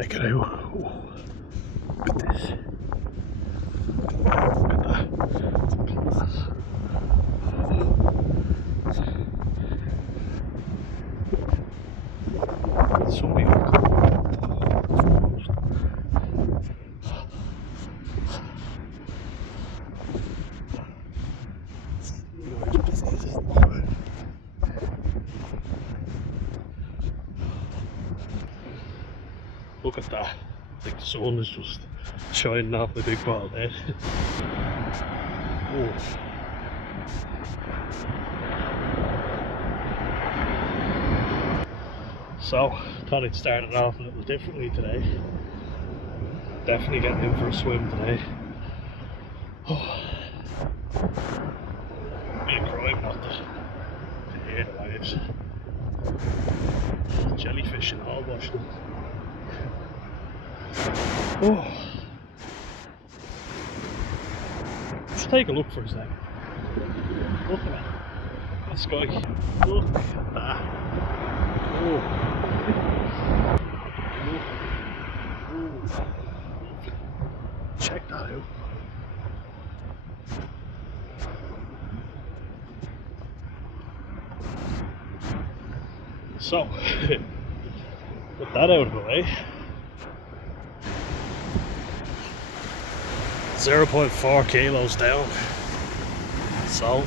Check it out. Ooh, look at this. Look at that. Class. Somebody will come. Look at that. Like the sun is just shining off my big bald head. Oh. So, thought I'd start it off a little differently today. Definitely getting in for a swim today. Oh. Be a crime not to hear the waves. Jellyfish and all washed up. Oh. Just take a look for a second. Look at that. The sky. Look at that. Oh. Check that out. So, put that out of the way. 0.4 kilos down. So,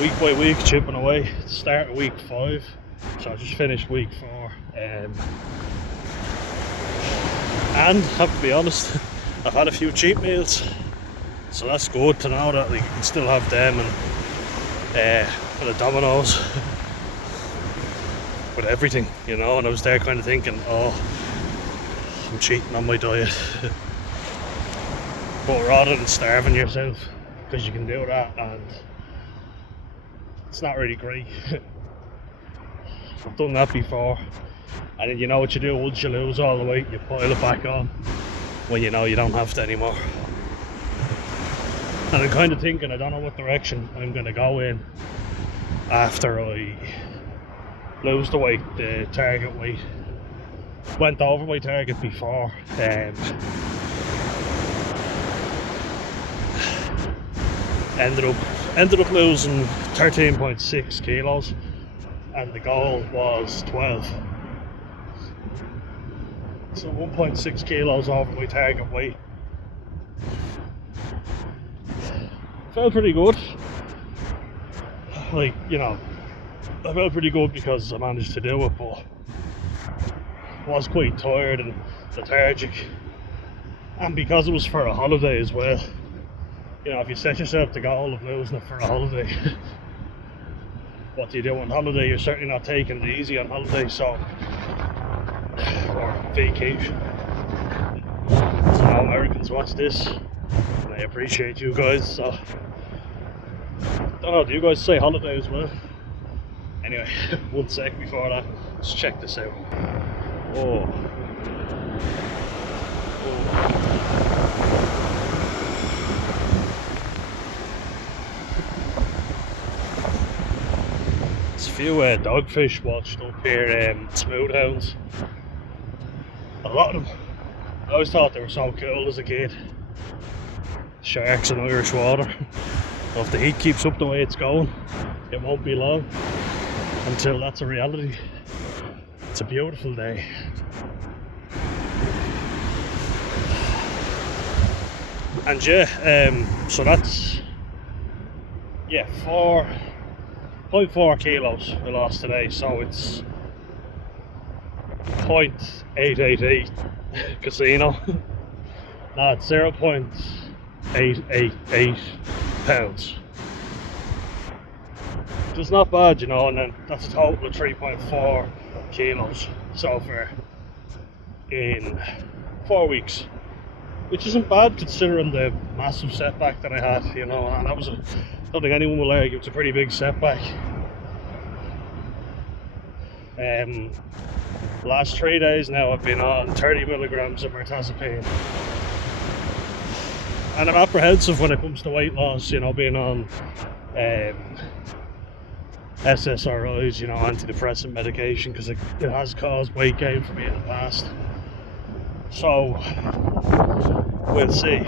week by week chipping away. Start of week 5. So I just finished week 4. And have to be honest, I've had a few cheat meals. So that's good to know that you can still have them and the Domino's. With everything, you know, and I was there kind of thinking, oh, I'm cheating on my diet. But rather than starving yourself, because you can do that, and it's not really great. I've done that before, and then you know what you do once you lose all the weight, you pile it back on when you know you don't have to anymore. And I'm kind of thinking, I don't know what direction I'm going to go in after I lose the weight, the target weight. Went over my target before. Ended up losing 13.6 kilos, and the goal was 12. So 1.6 kilos over my target weight. Felt pretty good. Like, you know, I felt pretty good because I managed to do it, but was quite tired and lethargic. And because it was for a holiday as well, you know, if you set yourself the goal of losing it for a holiday, what do you do on holiday? You're certainly not taking it easy on holiday, so, or vacation. So now Americans watch this, and I appreciate you guys, so, don't know, do you guys say holiday as well? Anyway, 1 sec before that, let's check this out. Oh. There's a few dogfish washed up here, smooth hounds. A lot of them. I always thought they were so cool as a kid. Sharks in Irish water. Well, if the heat keeps up the way it's going, it won't be long until that's a reality. It's a beautiful day. And yeah, so that's 4.4 kilos I lost today, so it's 0.888 casino. No, it's 0.888 pounds. Which is not bad, you know, and then that's a total of 3.4 kilos so far in 4 weeks, which isn't bad considering the massive setback that I had, you know, and that was I don't think anyone will argue it's a pretty big setback. Last 3 days now I've been on 30 milligrams of mirtazapine, and I'm apprehensive when it comes to weight loss, you know, being on SSRIs, you know, antidepressant medication, because it has caused weight gain for me in the past. So we'll see.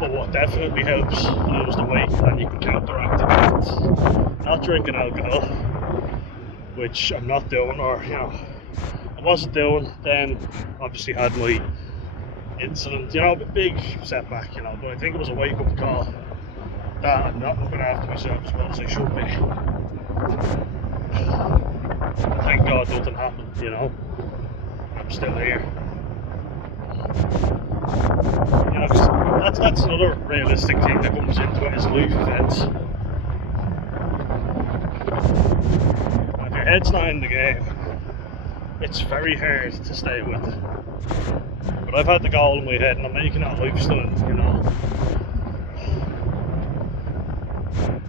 But what definitely helps lose the weight, and you can counteract it with not drinking alcohol, which I'm not doing, or you know, I wasn't doing. Then obviously had my incident, you know, a big setback, you know. But I think it was a wake-up call that I'm not looking after myself as well as I should be. Thank God nothing happened, you know. I'm still here. You know, 'cause that's another realistic thing that comes into it, is life events. And if your head's not in the game, it's very hard to stay with it. But I've had the goal in my head, and I'm making it a lifestyle, you know.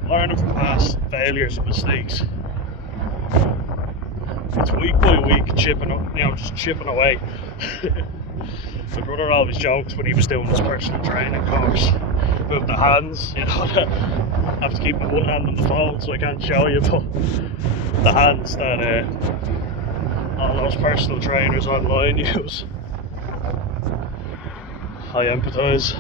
Learning from past failures and mistakes. It's week by week chipping up, you know, just chipping away. My brother always jokes when he was doing his personal training course about the hands, you know, I have to keep my one hand on the phone so I can't show you, but the hands that all those personal trainers online use. I empathise.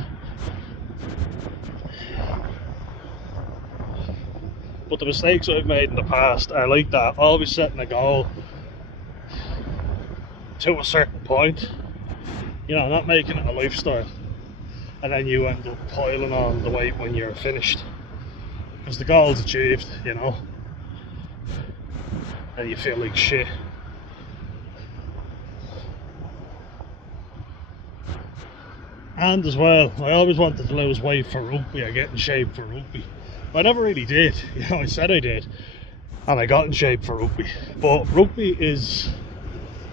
But the mistakes I've made in the past are like that, always setting a goal to a certain point, you know, not making it a lifestyle, and then you end up piling on the weight when you're finished, because the goal's achieved, you know, and you feel like shit. And as well, I always wanted to lose weight for rugby, or get in shape for rugby. I never really did, you know, I said I did, and I got in shape for rugby, but rugby is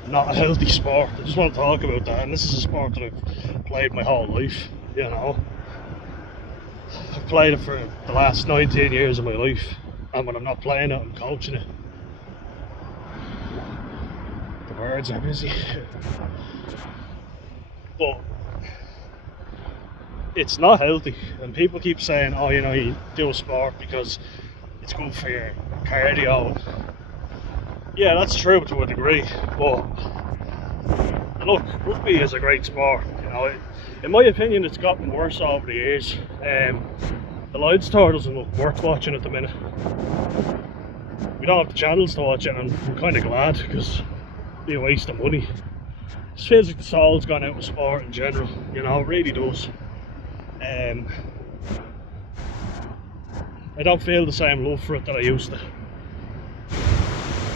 not a healthy sport. I just want to talk about that, and this is a sport that I've played my whole life, you know. I've played it for the last 19 years of my life, and when I'm not playing it, I'm coaching it. The birds are busy. But it's not healthy, and people keep saying, oh, you know, you do a sport because it's good for your cardio. Yeah, that's true to a degree, but look, rugby is a great sport, you know. In my opinion, it's gotten worse over the years. The Lions tour doesn't look worth watching at the minute. We don't have the channels to watch it, and I'm kind of glad, because it'd be a waste of money. It just feels like the soul's gone out of sport in general, you know, it really does. I don't feel the same love for it that I used to,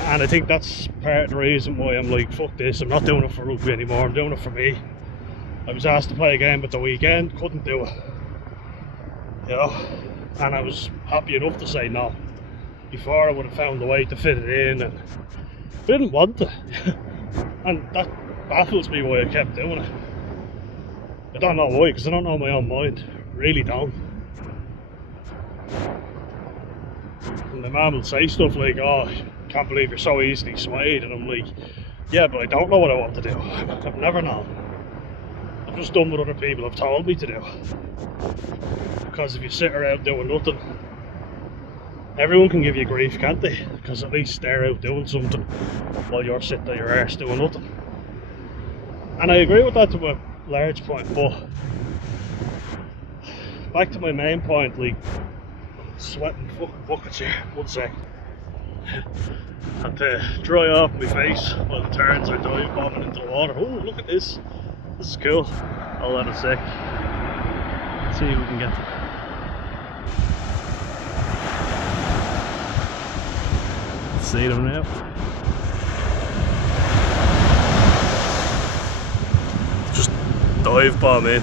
and I think that's part of the reason why I'm like, fuck this, I'm not doing it for rugby anymore, I'm doing it for me. I was asked to play a game at the weekend, couldn't do it, you know, and I was happy enough to say no. Before I would have found a way to fit it in, and I didn't want to. And that baffles me why I kept doing it. I don't know why, because I don't know my own mind, I really don't. And my mum will say stuff like, oh, can't believe you're so easily swayed, and I'm like, yeah, but I don't know what I want to do. I've never known. I've just done what other people have told me to do. Because if you sit around doing nothing, everyone can give you grief, can't they? Because at least they're out doing something while you're sitting on your arse doing nothing. And I agree with that to a large point, but back to my main point, like, sweating fucking buckets here. One sec. Had to dry off my face while the turns are dive bombing into the water. Oh, look at this. This is cool. Hold on a sec. Let's see if we can get Let's see them now. Just dive bomb in.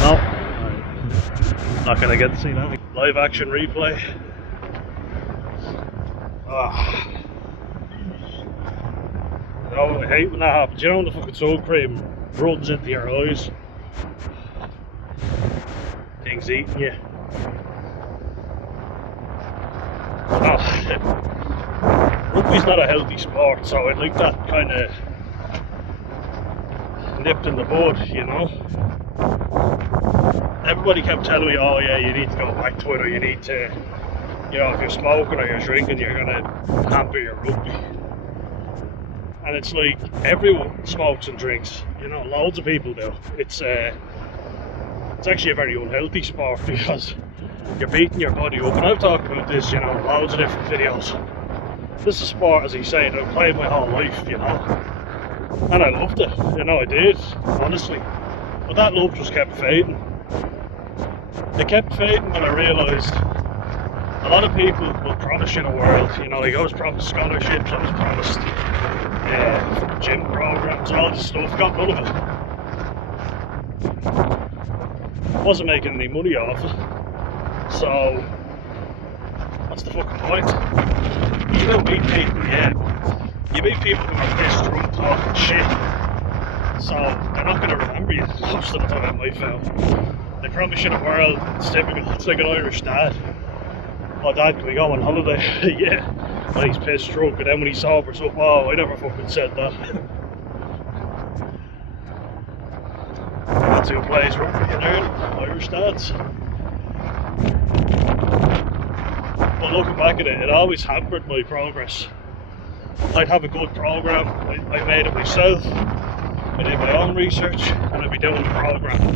No. Not gonna get to see that. Live action replay. Oh, I hate when that happens. You know when the fucking sun cream runs into your eyes? Things eating you. Rugby's not a healthy sport, so I'd like that kind of nipped in the bud, you know. Everybody kept telling me, oh yeah, you need to go back to it, or you need to, you know, if you're smoking or you're drinking, you're gonna hamper your rugby. And it's like, everyone smokes and drinks, you know, loads of people do. It's actually a very unhealthy sport because you're beating your body up. And I've talked about this, you know, loads of different videos. This is a sport, as you say, that I've played my whole life, you know. And I loved it, you know, I did, honestly. But that love just kept fading. It kept fading when I realised a lot of people will promise you the world, you know, like I was promised scholarships, I was promised gym programs, all this stuff, got none of it. Wasn't making any money off it, so what's the fucking point? You don't meet people, yeah, you meet people who are pissed drunk talking shit, so they're not going to remember you most of the time, I found. They promise you the world, it's typical, it's like an Irish dad. Oh dad, can we go on holiday? Yeah. Well, he's pissed drunk, and then when he sobers up, oh, I never fucking said that. That's who plays rugby in Ireland, Irish dads. But looking back at it, it always hampered my progress. I'd have a good program, I made it myself, I did my own research, and I'd be doing the program.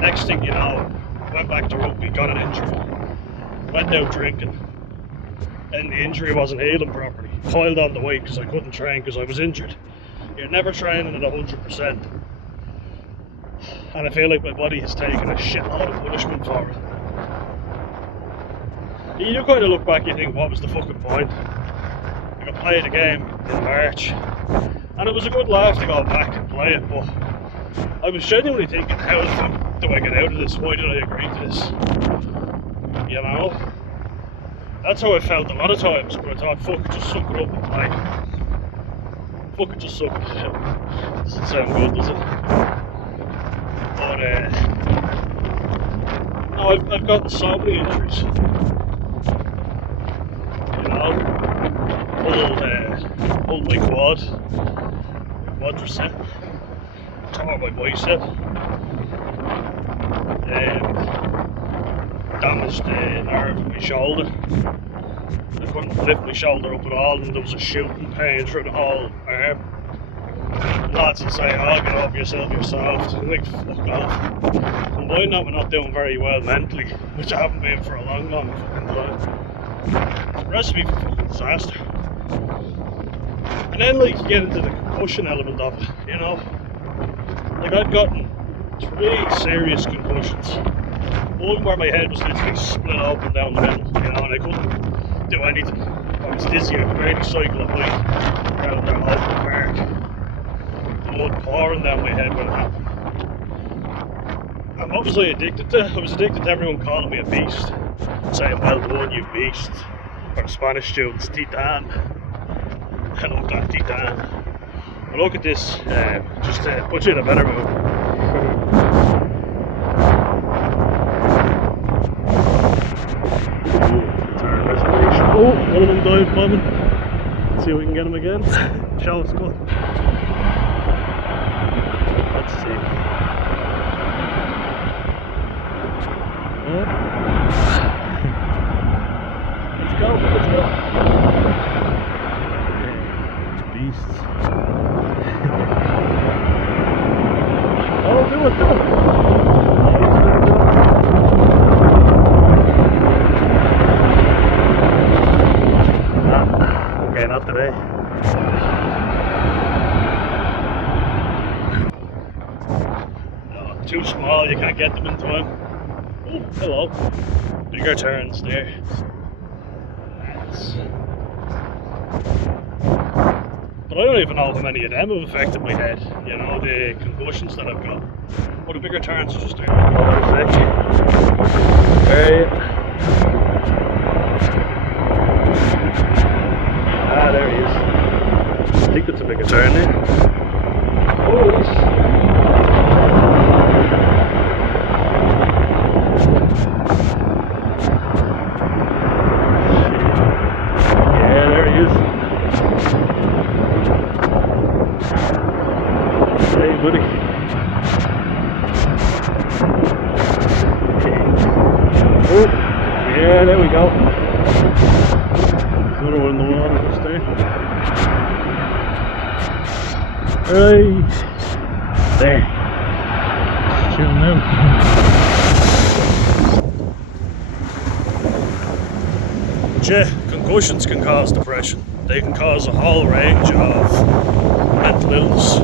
Next thing you know, went back to rugby, got an injury, went out drinking, and the injury wasn't healing properly. Piled on the weight because I couldn't train because I was injured. You're never training at 100%. And I feel like my body has taken a shitload of punishment for it. You do kind of look back, you think, what was the fucking point? I could play the game in March, and it was a good laugh to go back and play it, but I was genuinely thinking, how the fuck do I get out of this? Why did I agree to this? You know? That's how I felt a lot of times, but I thought, fuck it, just suck it up and play. Fuck it, just suck it up. Doesn't sound good, does it? But, no, I've gotten so many injuries. You know? Pulled my quad. My quadricep. Tore my bicep. Damaged the nerve in my shoulder. I couldn't lift my shoulder up at all, and there was a shooting pain through the whole arm. Lads would say, oh, get over yourself, you're soft. I'm like, fuck off. Combine that with not doing very well mentally, which I haven't been for a long fucking time. It's a recipe for fucking disaster. And then, like, you get into the concussion element of it, you know? Like, I've gotten 3 serious concussions. One where my head was literally split open down the middle, you know, and I couldn't do anything. I was dizzy, I could barely cycle a bike around that open park. Blood pouring down my head when it happened. And what was I addicted to? I was addicted to everyone calling me a beast, saying, well done, you beast. Or the Spanish students, Titan. I love that, Titan. But look at this, just to put you in a better mood. Oh, one of them dive bombing. Let's see if we can get him again. Show us good. Let's see. Oh. Let's go, let's go. Beasts. Oh, do it, do it. Okay, not today. No, too small, you can't get them in time. Oh, hello. Bigger turns there. But I don't even know how many of them have affected my head, you know, the concussions that I've got. But the bigger turns are just there. Another sec. There. Ah, there he is. I think that's a bigger turn there. Oh, yeah, there he is. Same goody. Oh, yeah, there we go. Another one in the water just there. Right there. Shooting out. But yeah, concussions can cause depression. They can cause a whole range of mental illness.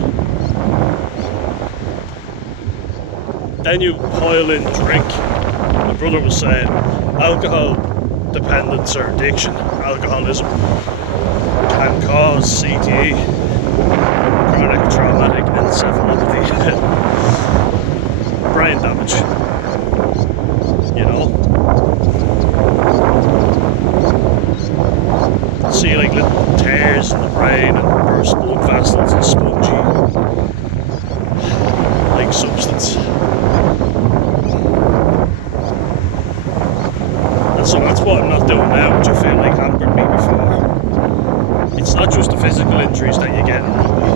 Then you pile in drink. My brother was saying alcohol dependence or addiction, alcoholism, can cause CTE, chronic traumatic encephalopathy, brain damage, you know. See like little tears in the brain and burst blood vessels and spongy like substance. And so that's what I'm not doing now, which I feel like hampered me before. It's not just the physical injuries that you get in rugby.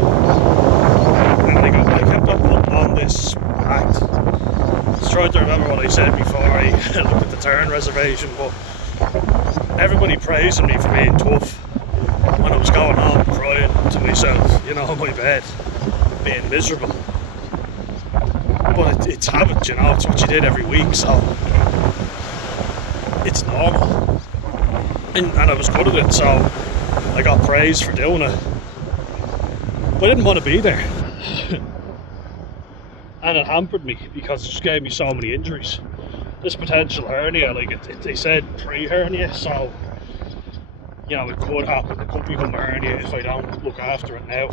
And I kept on putting on this act. I was trying to remember what I said before I looked at the turn reservation, but everybody praising me for being tough when I was going home crying to myself, you know, on my bed, being miserable. But it's habit, you know, it's what you did every week, so it's normal. And I was good at it, so I got praised for doing it. But I didn't want to be there. And it hampered me because it just gave me so many injuries. This potential hernia, like they said pre-hernia, so you know, it could happen. It could become a hernia if I don't look after it now.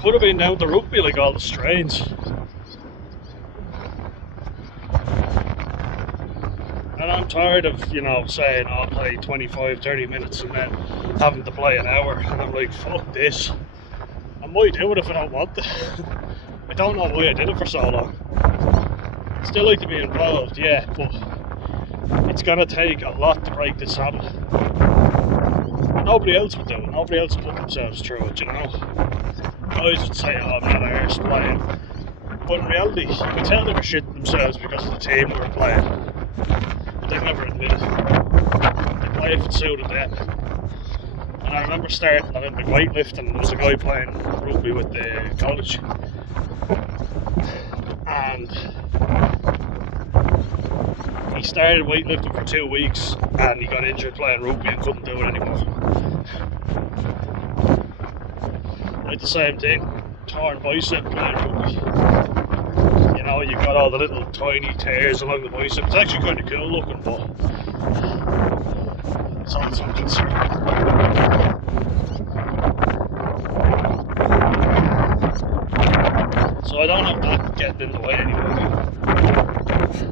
Could have been down to rugby, like all the strains. And I'm tired of, you know, saying I'll play 25-30 minutes and then having to play an hour, and I'm like, fuck this. I might do it if I don't want it. I don't know why I did it for so long. I'd still like to be involved, yeah, but it's gonna take a lot to break this habit. Nobody else would do it. Nobody else would put themselves through it, you know. Guys would say, oh, I'm not arsed playing. But in reality, you could tell they were shitting themselves because of the team they were playing. But they never admit it. They play if it suited them. And I remember starting Olympic weightlifting. There was a guy playing rugby with the college. And he started weightlifting for 2 weeks and he got injured playing rugby and couldn't do it anymore. I did the same thing, torn bicep playing rugby. You know, you got all the little tiny tears along the bicep. It's actually kind of cool looking, but it's also a concern. So I don't have that getting in the way anymore.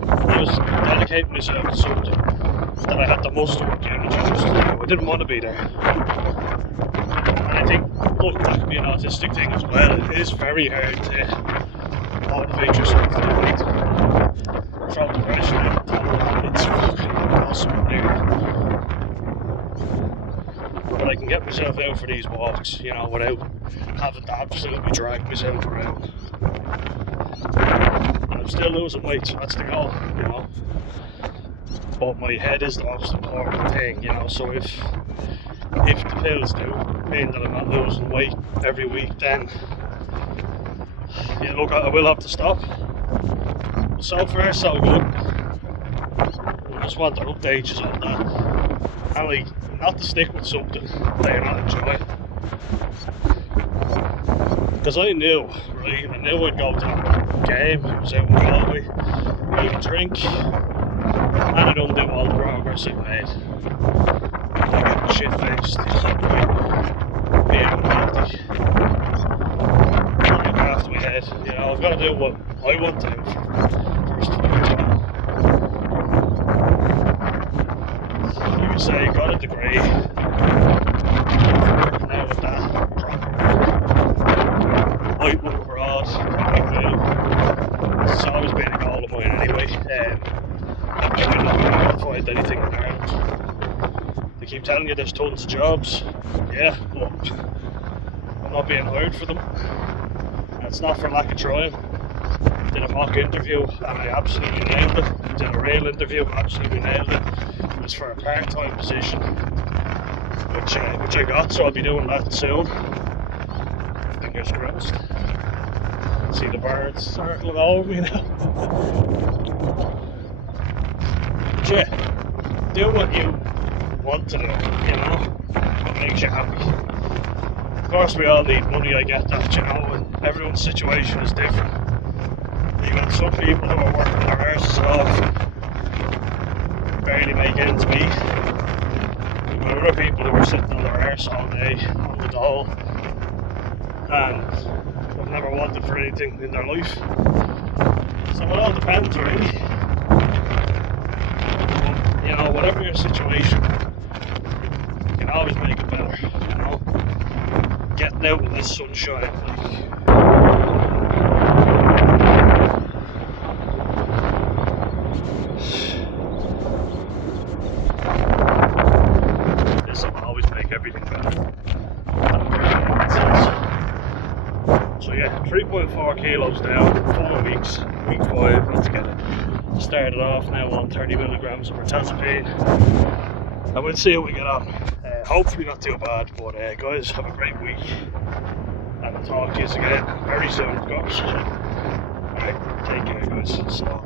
I was dedicating myself to something that I had the muster and the energy just to do. I didn't want to be there. And I think, look, that could be an autistic thing as well. It is very hard to motivate yourself to do it. From depression, it's fucking impossible there. But I can get myself out for these walks, you know, without having to absolutely drag myself around. And I'm still losing weight, so that's the goal, you know. But my head is the most important thing, you know, so if the pills do mean that I'm not losing weight every week, then yeah, look, I will have to stop. But so far, so good. I just want to update you on that. And like, not to stick with something that you're not enjoying. Because I knew, right, I knew I'd go to that game, it was out in Galway, eat a drink, and I'd undo all the progress I'd made. Like getting shit-faced, being unhealthy, looking after my head, you know, I've got to do what I want to do first of all. You could say, got a degree, working out with that might look abroad, might move. It's always been a goal of mine anyway. I've tried not to find anything around. They keep telling you there's tons of jobs. Yeah, but I'm not being hired for them. And it's not for lack of trying. Did a mock interview and I absolutely nailed it. Did a real interview, absolutely nailed it. It was for a part-time position, which I got, so I'll be doing that soon. Fingers crossed. See the birds circling over me now. But yeah, do what you want to do, you know, what makes you happy. Of course we all need money, I get that, you know, and everyone's situation is different. You got some people who are working their arses off, barely make ends meet. You got other people who are sitting on their arse all day on the dole and have never wanted for anything in their life. So it all depends, really. You know, whatever your situation, you can always make it better, you know. Getting out in this sunshine, this will always make everything better. So yeah, 3.4 kilos down, 4 weeks, week 5, let's get it started off now on 30 milligrams of mirtazapine, and we'll see how we get on. Hopefully not too bad, but guys, have a great week, and I'll talk to you again very soon, of course. Alright, take care guys, so.